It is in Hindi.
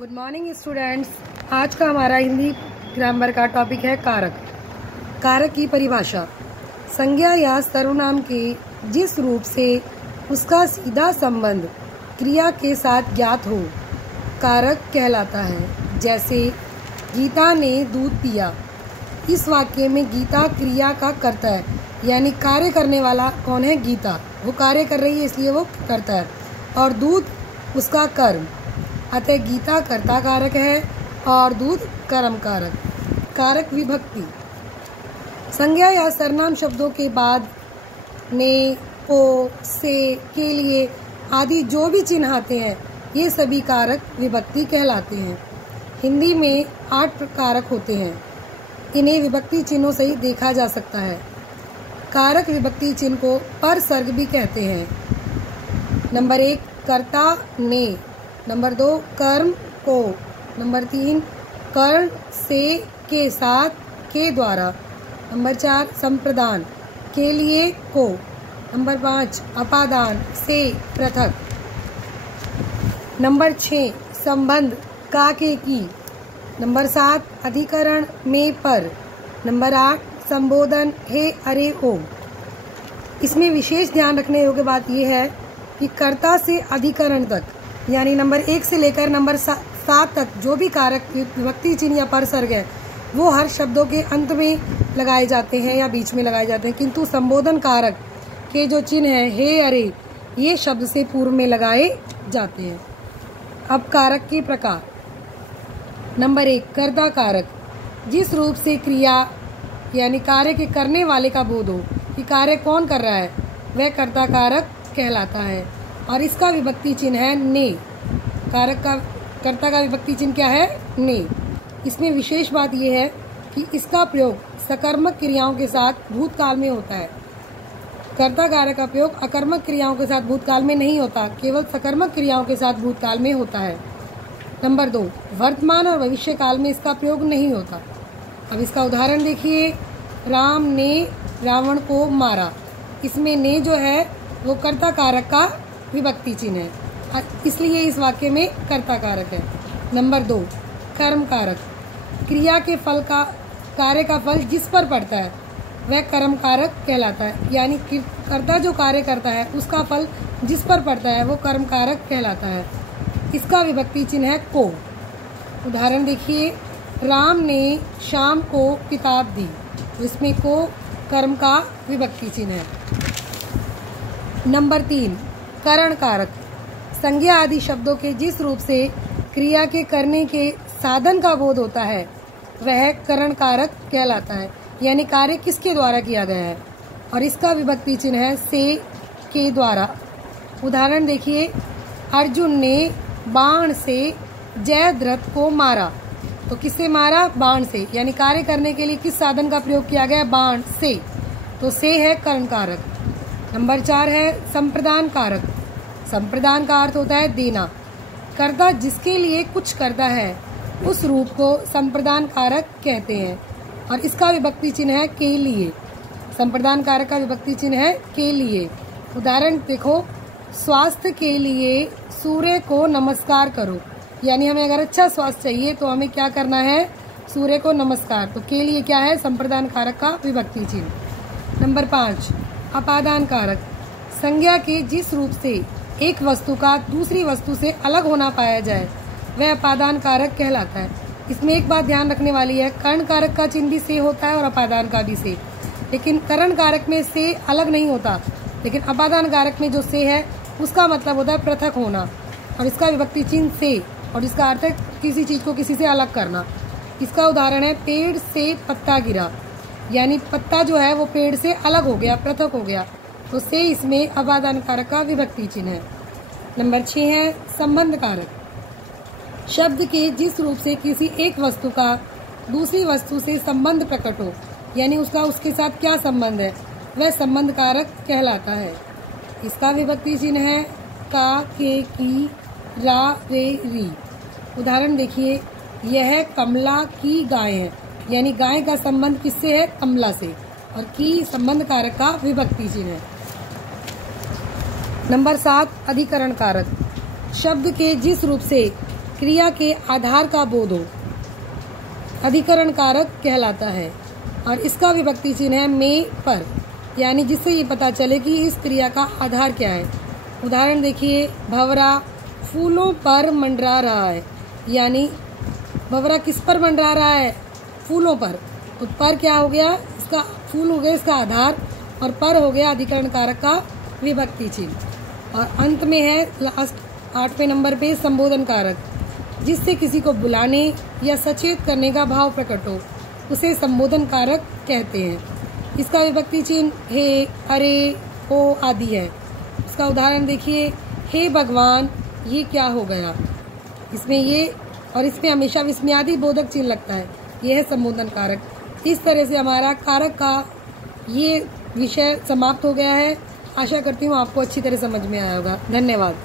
Good morning students. आज का हमारा हिंदी ग्रामर का टॉपिक है कारक। कारक की परिभाषा। संज्ञा या सर्वनाम के जिस रूप से उसका सीधा संबंध क्रिया के साथ ज्ञात हो कारक कहलाता है। जैसे गीता ने दूध पिया। इस वाक्य में गीता क्रिया का कर्ता है, यानी कार्य करने वाला कौन है? गीता। वो कार्य कर रही है इसलिए वो करता है, और दूध उसका कर्म। अतः गीता कर्ता कारक है और दूध कर्म कारक। कारक विभक्ति। संज्ञा या सर्वनाम शब्दों के बाद ने, ओ, से, के लिए आदि जो भी चिन्ह आते हैं ये सभी कारक विभक्ति कहलाते हैं। हिंदी में 8 कारक होते हैं। इन्हें विभक्ति चिन्हों से ही देखा जा सकता है। कारक विभक्ति चिन्ह को परसर्ग भी कहते हैं। नंबर 1 कर्ता ने, नंबर 2 कर्म को, नंबर 3 कर्ण से, के साथ, के द्वारा, नंबर 4 संप्रदान, के लिए, को, नंबर 5 अपादान, से, पृथक, नंबर 6 संबंध, का, के, की, नंबर 7 अधिकरण, में, पर, नंबर 8 संबोधन, हे, अरे, ओ। इसमें विशेष ध्यान रखने योग्य बात यह है कि कर्ता से अधिकरण तक, यानी नंबर 1 से लेकर नंबर 7 तक जो भी कारक विभक्ति चिन्ह या परसर्ग है वो हर शब्दों के अंत में लगाए जाते हैं या बीच में लगाए जाते हैं, किंतु संबोधन कारक के जो चिन्ह है हे, अरे, ये शब्द से पूर्व में लगाए जाते हैं। अब कारक के प्रकार। नंबर 1 कर्ता कारक। जिस रूप से क्रिया यानी कार्य के करने वाले का बोध हो कि कार्य कौन कर रहा है वह कर्ता कारक कहलाता है, और इसका विभक्ति चिन्ह है ने। कारक का कर्ता का विभक्ति चिन्ह क्या है? ने। इसमें विशेष बात यह है कि इसका प्रयोग सकर्मक क्रियाओं के साथ भूतकाल में होता है। कर्ता कारक का प्रयोग अकर्मक क्रियाओं के साथ भूतकाल में नहीं होता, केवल सकर्मक क्रियाओं के साथ भूतकाल में होता है। नंबर 2 वर्तमान और भविष्य काल में इसका प्रयोग नहीं होता। अब इसका उदाहरण देखिए। राम ने रावण को मारा। इसमें ने जो है वो कर्ता कारक का विभक्ति चिन्ह है, इसलिए इस वाक्य में कर्ता कारक है। नंबर 2 कर्म कारक। क्रिया के फल का, कार्य का फल जिस पर पड़ता है वह कर्म कारक कहलाता है, यानी कर्ता जो कार्य करता है उसका फल जिस पर पड़ता है वो कर्म कारक कहलाता है। इसका विभक्ति चिन्ह है को। उदाहरण देखिए। राम ने श्याम को किताब दी। इसमें को कर्म का विभक्ति चिन्ह है। नंबर 3 करण कारक। संज्ञा आदि शब्दों के जिस रूप से क्रिया के करने के साधन का बोध होता है वह करण कारक कहलाता है, यानी कार्य किसके द्वारा किया गया है, और इसका विभक्ति चिन्ह है से, के द्वारा। उदाहरण देखिए। अर्जुन ने बाण से जयद्रथ को मारा। तो किससे मारा? बाण से, यानी कार्य करने के लिए किस साधन का प्रयोग किया गया? बाण से। तो से है कर्ण कारक। नंबर 4 है संप्रदान कारक। संप्रदान का अर्थ होता है देना। कर्ता जिसके लिए कुछ करता है उस रूप को संप्रदान कारक कहते हैं, और इसका विभक्ति चिन्ह है के लिए। संप्रदान कारक का विभक्ति चिन्ह है के लिए। उदाहरण देखो। स्वास्थ्य के लिए सूर्य को नमस्कार करो, यानी हमें अगर अच्छा स्वास्थ्य चाहिए तो हमें क्या करना है? सूर्य को नमस्कार। तो के लिए क्या है? संप्रदान कारक का विभक्ति चिन्ह। नंबर 5 अपादान कारक। संज्ञा के जिस रूप से एक वस्तु का दूसरी वस्तु से अलग होना पाया जाए वह अपादान कारक कहलाता है। इसमें एक बात ध्यान रखने वाली है, कर्ण कारक का चिन्ह भी से होता है और अपादान का भी से, लेकिन करण कारक में से अलग नहीं होता, लेकिन अपादान कारक में जो से है उसका मतलब होता है पृथक होना, और इसका विभक्ति चिन्ह से, और इसका अर्थ है किसी चीज को किसी से अलग करना। इसका उदाहरण है पेड़ से पत्ता गिरा, यानी पत्ता जो है वो पेड़ से अलग हो गया, पृथक हो गया। तो से इसमें अपादान कारक का विभक्ति चिन्ह है। नंबर 6 है संबंध कारक। शब्द के जिस रूप से किसी एक वस्तु का दूसरी वस्तु से संबंध प्रकट हो, यानी उसका उसके साथ क्या संबंध है वह संबंध कारक कहलाता है। इसका विभक्ति चिन्ह है का, के, की, रा, रे, री। उदाहरण देखिए। यह कमला की गाय है, यानी गाय का संबंध किससे है? कमला से, और की संबंध कारक का विभक्ति चिन्ह है। नंबर 7 अधिकरण कारक। शब्द के जिस रूप से क्रिया के आधार का बोध हो, अधिकरण कारक कहलाता है। और इसका विभक्ति चिन्ह है में, पर, यानी जिससे ये पता चले कि इस क्रिया का आधार क्या है। उदाहरण देखिए, भंवरा फूलों पर मंडरा रहा है, यानी भंवरा किस पर मंडरा रहा है? फूलों पर। तो पर क्या हो गया? इसका फूल हो गया इसका आधार, और पर हो गया अधिकरण कारक का विभक्ति चिन्ह। और अंत में है लास्ट 8वें नंबर पे संबोधन कारक, जिससे किसी को बुलाने या सचेत करने का भाव प्रकट हो, उसे संबोधन कारक कहते हैं। इसका विभक्ति चिन्ह हे, अरे, ओ आदि है। इसका उदाहरण देखिए, हे भगवान, ये क्या हो गया? इसमें ये और इसमें हमेशा विस्मयादि बोधक चिन्ह लगता है। यह है संबोधन कारक। इस तरह से हमारा कारक का ये विषय समाप्त हो गया है। आशा करती हूँ आपको अच्छी तरह समझ में आया होगा। धन्यवाद।